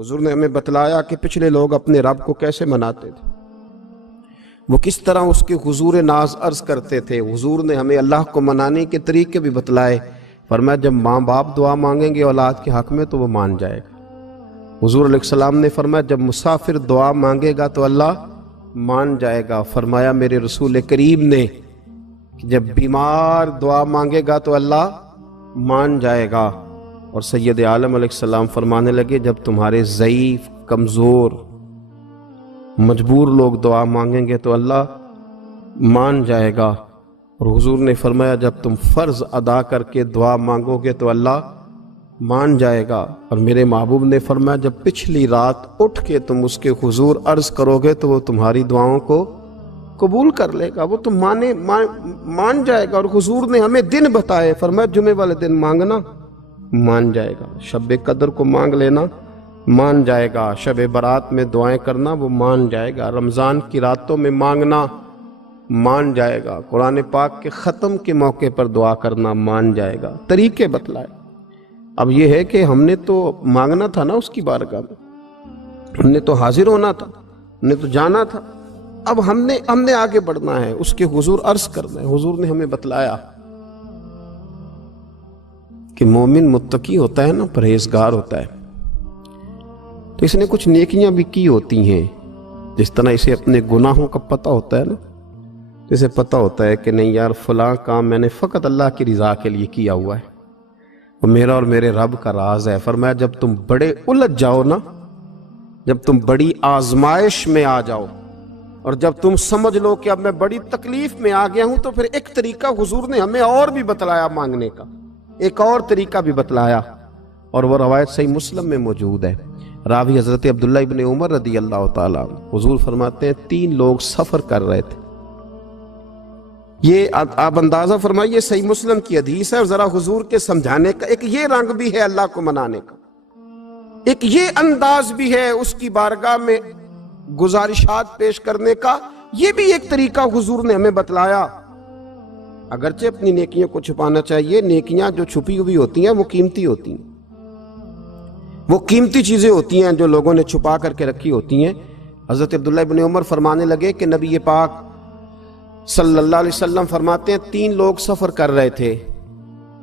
حضور نے ہمیں بتلایا کہ پچھلے لوگ اپنے رب کو کیسے مناتے تھے، وہ کس طرح اس کے حضور ناز عرض کرتے تھے۔ حضور نے ہمیں اللہ کو منانے کے طریقے بھی بتلائے، فرمایا جب ماں باپ دعا مانگیں گے اولاد کے حق میں تو وہ مان جائے گا۔ حضور علیہ السلام نے فرمایا جب مسافر دعا مانگے گا تو اللہ مان جائے گا۔ فرمایا میرے رسول کریم نے کہ جب بیمار دعا مانگے گا تو اللہ مان جائے گا۔ اور سید عالم علیہ السلام فرمانے لگے جب تمہارے ضعیف، کمزور، مجبور لوگ دعا مانگیں گے تو اللہ مان جائے گا۔ اور حضور نے فرمایا جب تم فرض ادا کر کے دعا مانگو گے تو اللہ مان جائے گا۔ اور میرے محبوب نے فرمایا جب پچھلی رات اٹھ کے تم اس کے حضور عرض کرو گے تو وہ تمہاری دعاؤں کو قبول کر لے گا، وہ تم مان جائے گا۔ اور حضور نے ہمیں دن بتائے، فرمایا جمعے والے دن مانگنا مان جائے گا، شب قدر کو مانگ لینا مان جائے گا، شب برات میں دعائیں کرنا وہ مان جائے گا، رمضان کی راتوں میں مانگنا مان جائے گا، قرآن پاک کے ختم کے موقع پر دعا کرنا مان جائے گا۔ طریقے بتلائے۔ اب یہ ہے کہ ہم نے تو مانگنا تھا نا اس کی بارگاہ میں، ہم نے تو حاضر ہونا تھا، ہم نے تو جانا تھا۔ اب ہم نے آگے بڑھنا ہے، اس کے حضور عرض کرنا ہے۔ حضور نے ہمیں بتلایا کہ مومن متقی ہوتا ہے نا، پرہیزگار ہوتا ہے، تو اس نے کچھ نیکیاں بھی کی ہوتی ہیں، جس طرح اسے اپنے گناہوں کا پتہ ہوتا ہے نا، اسے پتہ ہوتا ہے کہ نہیں یار فلاں کام میں نے فقط اللہ کی رضا کے لیے کیا ہوا ہے، وہ میرا اور میرے رب کا راز ہے۔ فرمایا جب تم بڑے الجھ جاؤ نا، جب تم بڑی آزمائش میں آ جاؤ اور جب تم سمجھ لو کہ اب میں بڑی تکلیف میں آ گیا ہوں، تو پھر ایک طریقہ حضور نے ہمیں اور بھی بتلایا مانگنے کا، ایک اور طریقہ بھی بتلایا، اور وہ روایت صحیح مسلم میں موجود ہے۔ راوی حضرت عبداللہ ابن عمر رضی اللہ تعالیٰ عنہ، حضور فرماتے ہیں 3 لوگ سفر کر رہے تھے۔ یہ آپ اندازہ فرمائیے صحیح مسلم کی حدیث ہے، اور ذرا حضور کے سمجھانے کا ایک یہ رنگ بھی ہے اللہ کو منانے کا، ایک یہ انداز بھی ہے اس کی بارگاہ میں گزارشات پیش کرنے کا، یہ بھی ایک طریقہ حضور نے ہمیں بتلایا۔ اگرچہ اپنی نیکیوں کو چھپانا چاہیے، نیکیاں جو چھپی ہوئی ہوتی ہیں وہ قیمتی ہوتی ہیں، وہ قیمتی چیزیں ہوتی ہیں جو لوگوں نے چھپا کر کے رکھی ہوتی ہیں۔ حضرت عبداللہ ابن عمر فرمانے لگے کہ نبی پاک صلی اللہ علیہ وسلم فرماتے ہیں 3 لوگ سفر کر رہے تھے،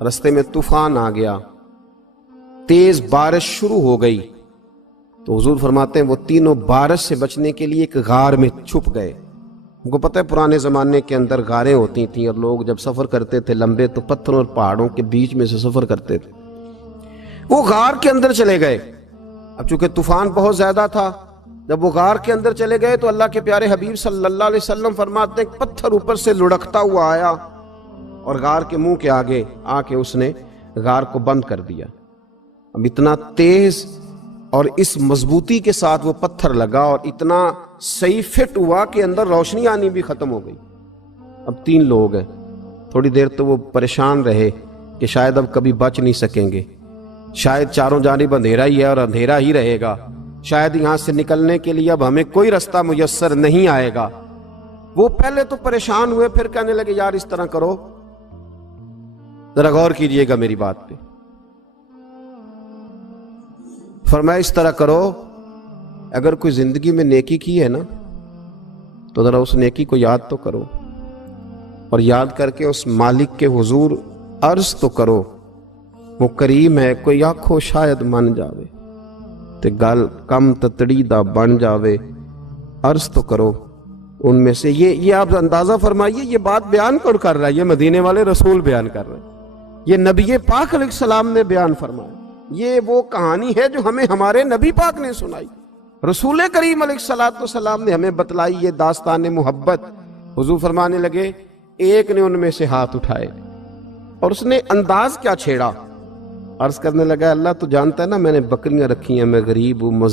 رستے میں طوفان آ گیا، تیز بارش شروع ہو گئی، تو حضور فرماتے ہیں وہ تینوں بارش سے بچنے کے لیے ایک غار میں چھپ گئے۔ ان کو پتہ ہے پرانے زمانے کے اندر غاریں ہوتی تھیں، اور لوگ جب سفر کرتے تھے لمبے تو پتھروں اور پہاڑوں کے بیچ میں سے سفر کرتے تھے۔ وہ غار کے اندر چلے گئے۔ اب چونکہ طوفان بہت زیادہ تھا، جب وہ غار کے اندر چلے گئے تو اللہ کے پیارے حبیب صلی اللہ علیہ وسلم فرماتے ہیں پتھر اوپر سے لڑکتا ہوا آیا اور غار کے منہ کے آگے آ کے اس نے غار کو بند کر دیا۔ اب اتنا تیز اور اس مضبوطی کے ساتھ وہ پتھر لگا اور اتنا صحیح فٹ ہوا کہ اندر روشنی آنی بھی ختم ہو گئی۔ اب 3 لوگ ہیں، تھوڑی دیر تو وہ پریشان رہے کہ شاید اب کبھی بچ نہیں سکیں گے، شاید چاروں جانب اندھیرا ہی ہے اور اندھیرا ہی رہے گا، شاید یہاں سے نکلنے کے لیے اب ہمیں کوئی رستہ میسر نہیں آئے گا۔ وہ پہلے تو پریشان ہوئے، پھر کہنے لگے یار اس طرح کرو، ذرا غور کیجئے گا میری بات پہ۔ فرمایا اس طرح کرو، اگر کوئی زندگی میں نیکی کی ہے نا تو ذرا اس نیکی کو یاد تو کرو، اور یاد کر کے اس مالک کے حضور عرض تو کرو، وہ کریم ہے، کوئی آنکھو شاید من جاوے تے گل کم تتڑی دا بن جاوے، عرض تو کرو ان میں سے۔ یہ آپ اندازہ فرمائیے، یہ بات بیان کون کر رہا ہے؟ یہ مدینے والے رسول بیان کر رہے ہیں، یہ نبی پاک علیہ السلام نے بیان فرمایا۔ یہ وہ کہانی ہے جو ہمیں ہمارے نبی پاک نے سنائی، رسول کریم علیہ السلام نے ہمیں بتلائی، یہ داستان محبت۔ حضور فرمانے لگے ایک نے ان میں سے ہاتھ اٹھائے اور اس نے انداز کیا چھیڑا، عرض کرنے لگا اللہ تو جانتا ہے نا میں نے بکریاں رکھی ہیں، میں غریب ہوں،